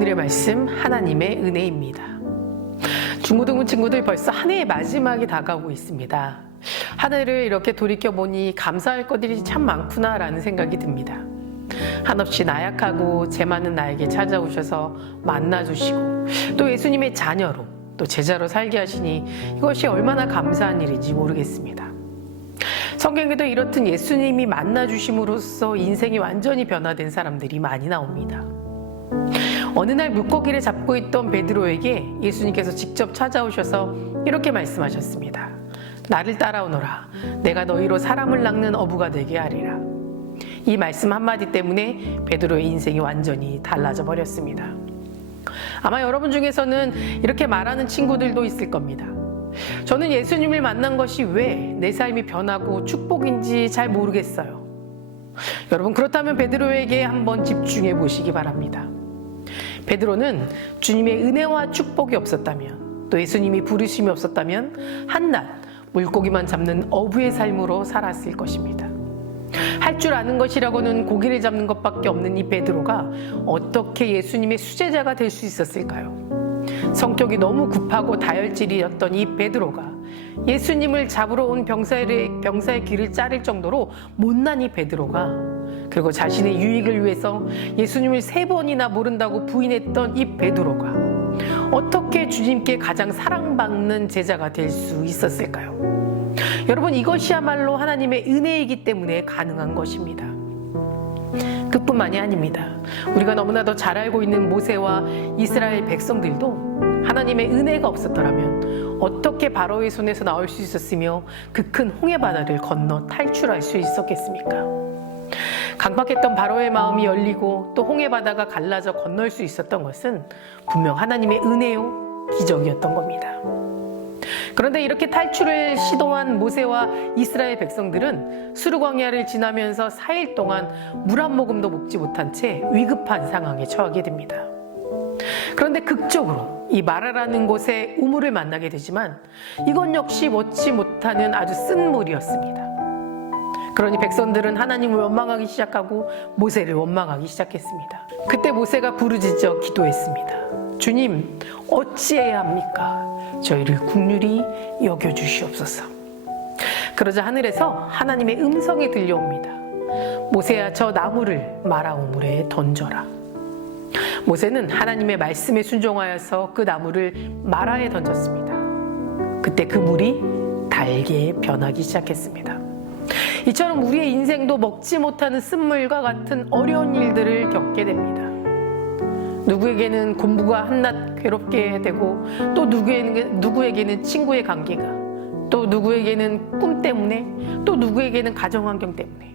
오늘의 말씀 하나님의 은혜입니다. 중고등부 친구들 벌써 한 해의 마지막이 다가오고 있습니다. 한 해를 이렇게 돌이켜보니 감사할 것들이 참 많구나 라는 생각이 듭니다. 한없이 나약하고 죄 많은 나에게 찾아오셔서 만나주시고 또 예수님의 자녀로 또 제자로 살게 하시니 이것이 얼마나 감사한 일인지 모르겠습니다. 성경에도 이렇듯 예수님이 만나주심으로써 인생이 완전히 변화된 사람들이 많이 나옵니다. 어느 날 물고기를 잡고 있던 베드로에게 예수님께서 직접 찾아오셔서 이렇게 말씀하셨습니다. 나를 따라오너라. 내가 너희로 사람을 낚는 어부가 되게 하리라. 이 말씀 한마디 때문에 베드로의 인생이 완전히 달라져 버렸습니다. 아마 여러분 중에서는 이렇게 말하는 친구들도 있을 겁니다. 저는 예수님을 만난 것이 왜 내 삶이 변하고 축복인지 잘 모르겠어요. 여러분, 그렇다면 베드로에게 한번 집중해 보시기 바랍니다. 베드로는 주님의 은혜와 축복이 없었다면, 또 예수님이 부르심이 없었다면 한낱 물고기만 잡는 어부의 삶으로 살았을 것입니다. 할 줄 아는 것이라고는 고기를 잡는 것밖에 없는 이 베드로가 어떻게 예수님의 수제자가 될 수 있었을까요? 성격이 너무 급하고 다혈질이었던 이 베드로가 예수님을 잡으러 온 병사의 귀를 자를 정도로 못난 이 베드로가, 그리고 자신의 유익을 위해서 예수님을 3번이나 모른다고 부인했던 이 베드로가 어떻게 주님께 가장 사랑받는 제자가 될 수 있었을까요? 여러분, 이것이야말로 하나님의 은혜이기 때문에 가능한 것입니다. 그뿐만이 아닙니다. 우리가 너무나도 잘 알고 있는 모세와 이스라엘 백성들도 하나님의 은혜가 없었더라면 어떻게 바로의 손에서 나올 수 있었으며 그 큰 홍해 바다를 건너 탈출할 수 있었겠습니까? 강박했던 바로의 마음이 열리고 또 홍해 바다가 갈라져 건널 수 있었던 것은 분명 하나님의 은혜요, 기적이었던 겁니다. 그런데 이렇게 탈출을 시도한 모세와 이스라엘 백성들은 수르광야를 지나면서 4일 동안 물 한 모금도 먹지 못한 채 위급한 상황에 처하게 됩니다. 그런데 극적으로 이 마라라는 곳에 우물을 만나게 되지만 이건 역시 먹지 못하는 아주 쓴 물이었습니다. 그러니 백성들은 하나님을 원망하기 시작하고 모세를 원망하기 시작했습니다. 그때 모세가 부르짖어 기도했습니다. 주님, 어찌해야 합니까? 저희를 긍휼히 여겨주시옵소서. 그러자 하늘에서 하나님의 음성이 들려옵니다. 모세야, 저 나무를 마라 우물에 던져라. 모세는 하나님의 말씀에 순종하여서 그 나무를 마라에 던졌습니다. 그때 그 물이 달게 변하기 시작했습니다. 이처럼 우리의 인생도 먹지 못하는 쓴물과 같은 어려운 일들을 겪게 됩니다. 누구에게는 공부가 한낱 괴롭게 되고, 또 누구에게는 친구의 관계가, 또 누구에게는 꿈 때문에, 또 누구에게는 가정환경 때문에.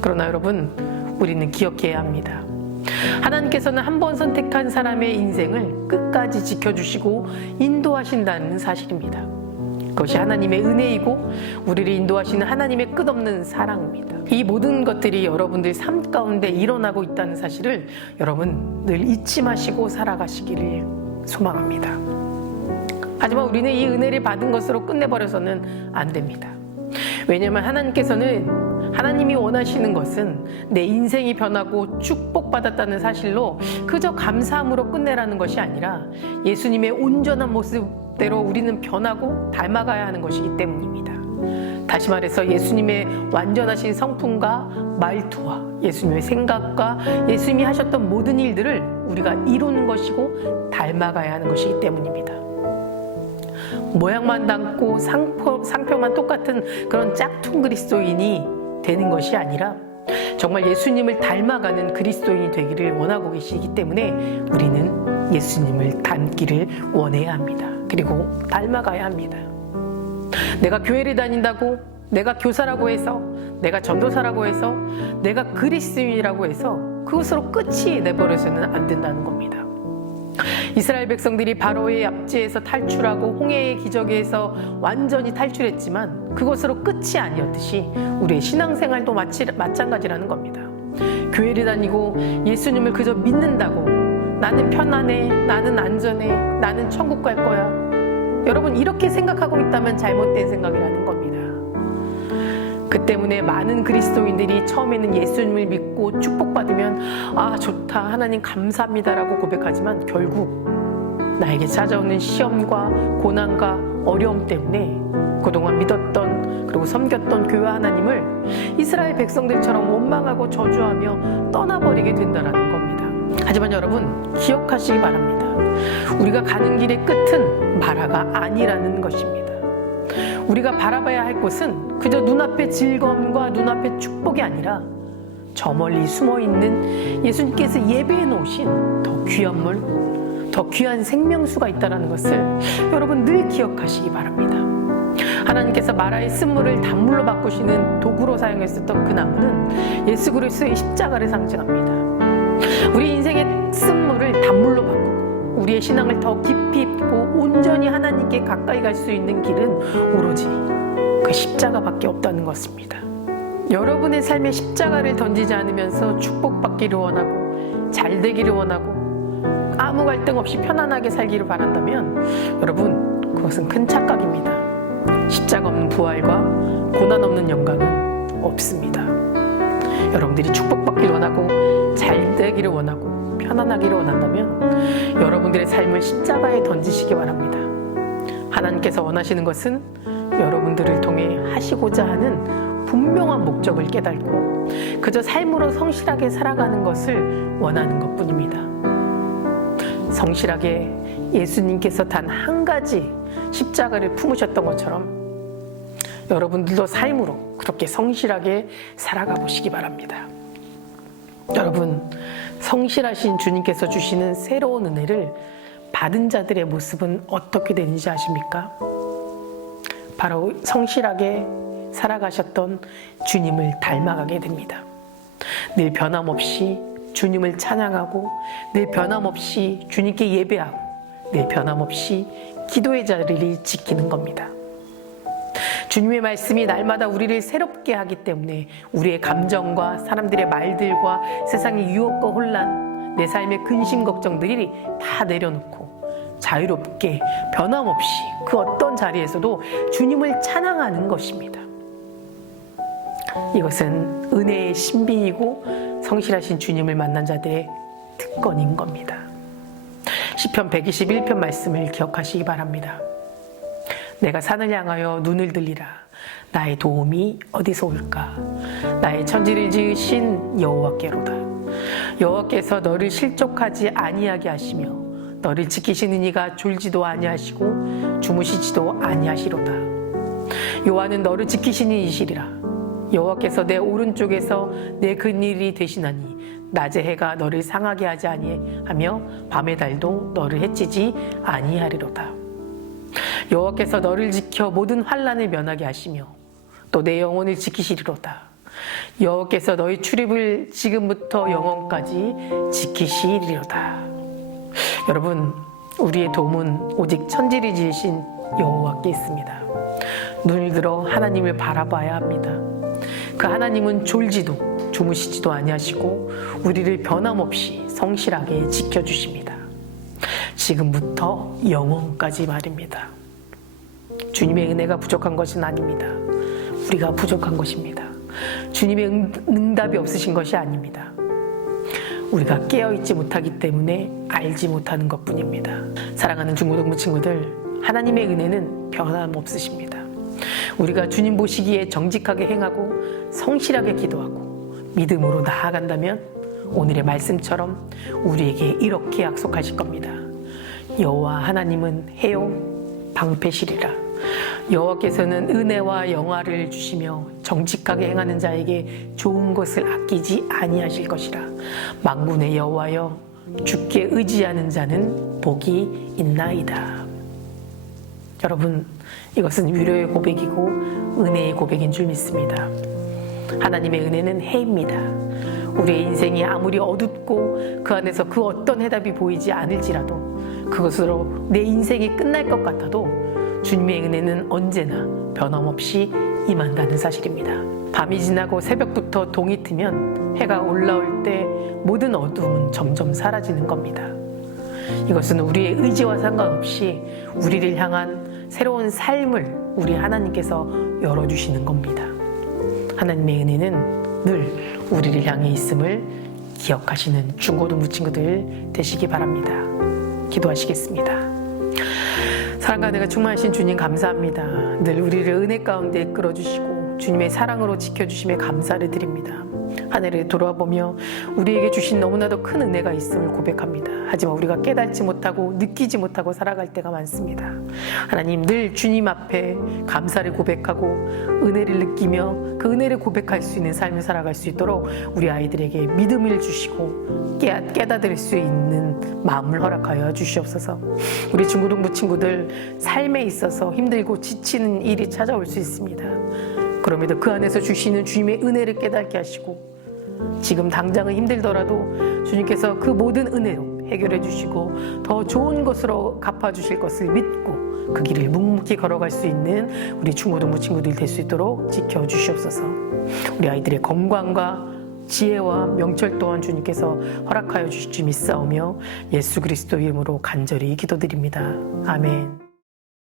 그러나 여러분, 우리는 기억해야 합니다. 하나님께서는 한 번 선택한 사람의 인생을 끝까지 지켜주시고 인도하신다는 사실입니다. 그것이 하나님의 은혜이고 우리를 인도하시는 하나님의 끝없는 사랑입니다. 이 모든 것들이 여러분들 삶 가운데 일어나고 있다는 사실을 여러분 늘 잊지 마시고 살아가시기를 소망합니다. 하지만 우리는 이 은혜를 받은 것으로 끝내버려서는 안 됩니다. 왜냐하면 하나님이 원하시는 것은 내 인생이 변하고 축복받았다는 사실로 그저 감사함으로 끝내라는 것이 아니라 예수님의 온전한 모습대로 우리는 변하고 닮아가야 하는 것이기 때문입니다. 다시 말해서 예수님의 완전하신 성품과 말투와 예수님의 생각과 예수님이 하셨던 모든 일들을 우리가 이루는 것이고 닮아가야 하는 것이기 때문입니다. 모양만 닮고 상표만 똑같은 그런 짝퉁 그리스도인이 되는 것이 아니라 정말 예수님을 닮아가는 그리스도인이 되기를 원하고 계시기 때문에 우리는 예수님을 닮기를 원해야 합니다. 그리고 닮아가야 합니다. 내가 교회를 다닌다고, 내가 교사라고 해서, 내가 전도사라고 해서, 내가 그리스도인이라고 해서 그것으로 끝이 내버려서는 안 된다는 겁니다. 이스라엘 백성들이 바로의 압제에서 탈출하고 홍해의 기적에서 완전히 탈출했지만 그것으로 끝이 아니었듯이 우리의 신앙생활도 마찬가지라는 겁니다. 교회를 다니고 예수님을 그저 믿는다고 나는 편안해, 나는 안전해, 나는 천국 갈 거야. 여러분, 이렇게 생각하고 있다면 잘못된 생각이라는 겁니다. 그 때문에 많은 그리스도인들이 처음에는 예수님을 믿고 축복받으면 아 좋다 하나님 감사합니다라고 고백하지만 결국 나에게 찾아오는 시험과 고난과 어려움 때문에 그동안 믿었던 그리고 섬겼던 교회 하나님을 이스라엘 백성들처럼 원망하고 저주하며 떠나버리게 된다는 겁니다. 하지만 여러분 기억하시기 바랍니다. 우리가 가는 길의 끝은 마라가 아니라는 것입니다. 우리가 바라봐야 할 곳은 그저 눈앞의 즐거움과 눈앞의 축복이 아니라 저 멀리 숨어있는 예수님께서 예배해 놓으신 더 귀한 물, 더 귀한 생명수가 있다는 것을 여러분 늘 기억하시기 바랍니다. 하나님께서 마라의 쓴물을 단물로 바꾸시는 도구로 사용했었던 그 나무는 예수 그리스도의 십자가를 상징합니다. 우리 인생의 쓴물을 단물로 바꾸고 우리의 신앙을 더 깊이 입고 온전히 하나님께 가까이 갈 수 있는 길은 오로지 그 십자가밖에 없다는 것입니다. 여러분의 삶에 십자가를 던지지 않으면서 축복받기를 원하고 잘 되기를 원하고 아무 갈등 없이 편안하게 살기를 바란다면 여러분 그것은 큰 착각입니다. 십자가 없는 부활과 고난 없는 영광은 없습니다. 여러분들이 축복받기를 원하고 잘 되기를 원하고 편안하기를 원한다면 여러분들의 삶을 십자가에 던지시기 바랍니다. 하나님께서 원하시는 것은 여러분들을 통해 하시고자 하는 분명한 목적을 깨닫고 그저 삶으로 성실하게 살아가는 것을 원하는 것뿐입니다. 성실하게 예수님께서 단 한 가지 십자가를 품으셨던 것처럼 여러분들도 삶으로 그렇게 성실하게 살아가 보시기 바랍니다. 여러분, 성실하신 주님께서 주시는 새로운 은혜를 받은 자들의 모습은 어떻게 되는지 아십니까? 바로 성실하게 살아가셨던 주님을 닮아가게 됩니다. 늘 변함없이 주님을 찬양하고 늘 변함없이 주님께 예배하고 늘 변함없이 기도의 자리를 지키는 겁니다. 주님의 말씀이 날마다 우리를 새롭게 하기 때문에 우리의 감정과 사람들의 말들과 세상의 유혹과 혼란, 내 삶의 근심 걱정들이 다 내려놓고 자유롭게 변함없이 그 어떤 자리에서도 주님을 찬양하는 것입니다. 이것은 은혜의 신비이고 성실하신 주님을 만난 자들의 특권인 겁니다. 시편 121편 말씀을 기억하시기 바랍니다. 내가 산을 향하여 눈을 들리라. 나의 도움이 어디서 올까? 나의 천지를 지으신 여호와께로다. 여호와께서 너를 실족하지 아니하게 하시며 너를 지키시는 이가 졸지도 아니하시고 주무시지도 아니하시로다. 여호와는 너를 지키시는 이시리라. 여호와께서 내 오른쪽에서 내 근일이 되시나니 낮의 해가 너를 상하게 하지 아니하며 밤의 달도 너를 해치지 아니하리로다. 여호와께서 너를 지켜 모든 환난을 면하게 하시며 또 내 영혼을 지키시리로다. 여호와께서 너의 출입을 지금부터 영원까지 지키시리로다. 여러분, 우리의 도움은 오직 천지를 지으신 여호와께 있습니다. 눈을 들어 하나님을 바라봐야 합니다. 그 하나님은 졸지도 주무시지도 아니하시고 우리를 변함없이 성실하게 지켜주십니다. 지금부터 영원까지 말입니다. 주님의 은혜가 부족한 것은 아닙니다. 우리가 부족한 것입니다. 주님의 응답이 없으신 것이 아닙니다. 우리가 깨어있지 못하기 때문에 알지 못하는 것뿐입니다. 사랑하는 중고등부 친구들, 하나님의 은혜는 변함없으십니다. 우리가 주님 보시기에 정직하게 행하고 성실하게 기도하고 믿음으로 나아간다면 오늘의 말씀처럼 우리에게 이렇게 약속하실 겁니다. 여호와 하나님은 해요 방패시리라. 여호와께서는 은혜와 영화를 주시며 정직하게 행하는 자에게 좋은 것을 아끼지 아니하실 것이라. 만군의 여호와여, 주께 의지하는 자는 복이 있나이다. 여러분, 이것은 위로의 고백이고 은혜의 고백인 줄 믿습니다. 하나님의 은혜는 해입니다. 우리의 인생이 아무리 어둡고 그 안에서 그 어떤 해답이 보이지 않을지라도 그것으로 내 인생이 끝날 것 같아도 주님의 은혜는 언제나 변함없이 임한다는 사실입니다. 밤이 지나고 새벽부터 동이 트면 해가 올라올 때 모든 어두움은 점점 사라지는 겁니다. 이것은 우리의 의지와 상관없이 우리를 향한 새로운 삶을 우리 하나님께서 열어주시는 겁니다. 하나님의 은혜는 늘 우리를 향해 있음을 기억하시는 중고등부 친구들 되시기 바랍니다. 기도하시겠습니다. 사랑과 은혜가 충만하신 주님 감사합니다. 늘 우리를 은혜 가운데 이끌어주시고 주님의 사랑으로 지켜주심에 감사를 드립니다. 한 해를 돌아보며 우리에게 주신 너무나도 큰 은혜가 있음을 고백합니다. 하지만 우리가 깨닫지 못하고 느끼지 못하고 살아갈 때가 많습니다. 하나님, 늘 주님 앞에 감사를 고백하고 은혜를 느끼며 그 은혜를 고백할 수 있는 삶을 살아갈 수 있도록 우리 아이들에게 믿음을 주시고 깨닫을 수 있는 마음을 허락하여 주시옵소서. 우리 중고등부 친구들 삶에 있어서 힘들고 지치는 일이 찾아올 수 있습니다. 그럼에도 그 안에서 주시는 주님의 은혜를 깨닫게 하시고 지금 당장은 힘들더라도 주님께서 그 모든 은혜로 해결해 주시고 더 좋은 것으로 갚아주실 것을 믿고 그 길을 묵묵히 걸어갈 수 있는 우리 중고등부 친구들이 될 수 있도록 지켜주시옵소서. 우리 아이들의 건강과 지혜와 명철 또한 주님께서 허락하여 주실 줄 믿사오며 예수 그리스도 이름으로 간절히 기도드립니다. 아멘.